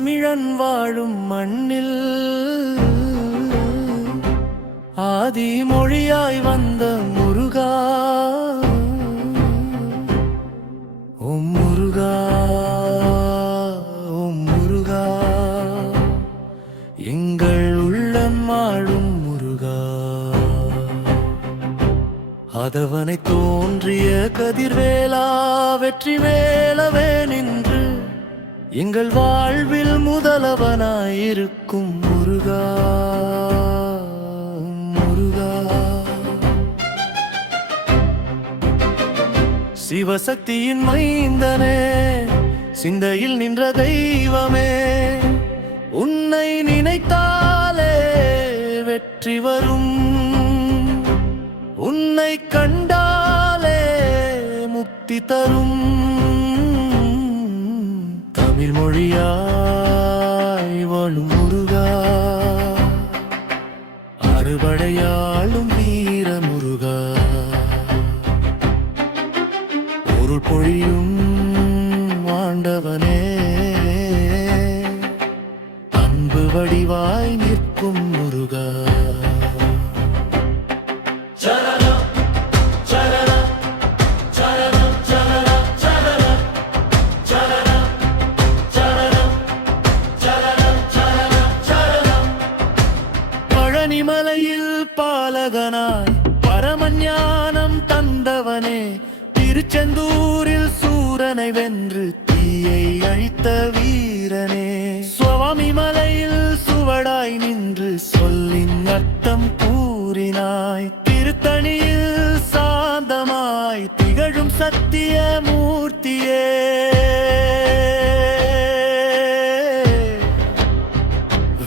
தமிழன் வாழும் மண்ணில் ஆதி மொழியாய் வந்த முருகா, ஓம் முருகா, ஓம் முருகா, எங்கள் உள்ளம் ஆளும் முருகா. அதவனை தோன்றிய கதிர்வேலா, வெற்றி வேலவே நின்று எங்கள் வாழ்வில் முதலவனாயிருக்கும் முருகா, முருகா. சிவசக்தியின் மைந்தனே, சிந்தையில் நின்ற தெய்வமே, உன்னை நினைத்தாலே வெற்றி வரும், உன்னை கண்டாலே முக்தி தரும். தமிழ் மொழியாய் வாழும் முருகா, அறுபடையாளும் வீர முருகா, பொருள் பொழியும் ஆண்டவனே, அன்பு வடிவாய் நிற்கும் முருகா. பழனிமலையில் பாலகனாய் பரமஞானம் தந்தவனே, திருச்செந்தூரில் சூரனை வென்று தீயை அழித்த வீரனே, சுவாமி மலையில் சுவடாய் நின்று சொல்லின் அர்த்தம் கூறினாய், திருத்தணியில் சாந்தமாய் திகழும் சத்திய மூர்த்தியே,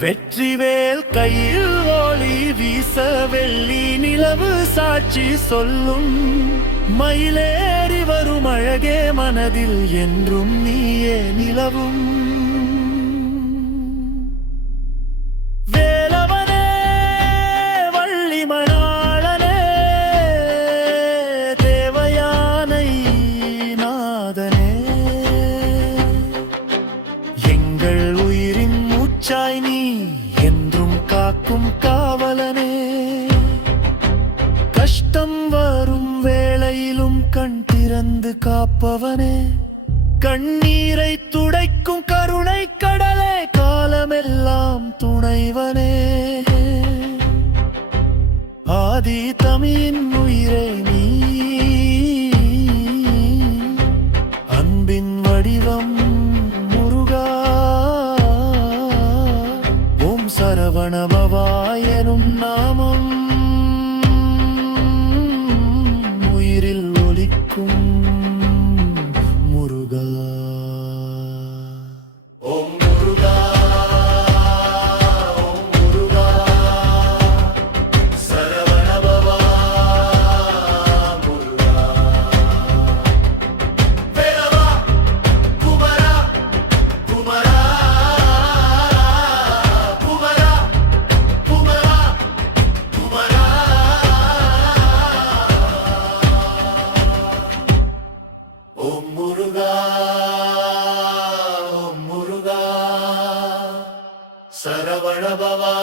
வெற்றிவேல் கையில் ஒளி வீச வெள்ளி நிலவு சாட்சி சொல்லும், மயிலேறி வரும் அழகே மனதில் என்றும் நீயே நிலவும். வேலவனே, வள்ளி மணாளனே, தேவயானை நாதனே, எங்கள் உயிரின் மூச்சாய் நீ என்றும் காக்கும் காவலனே, கஷ்டம் வரும் வேளையிலும் கண் திறந்து காப்பவனே, கண்ணீரை துடைக்கும் கருணை கடலே, காலமெல்லாம் துணைவனே, ஆதி தமிழின் உயிரை நீ, அன்பின் வடிவம் முருகா, ஓம் சரவணபவா எனும் நாமம் உயிரில் ஒலிக்கும் முருகா. ஓம் முருகா, ஓம் முருகா, சரவணபவா முருகா, வேலவா குமரா, குமரா, குமரா, குமரா, குமரா. ஓம் முருகா, ஓம் முருகா, சரவணபவா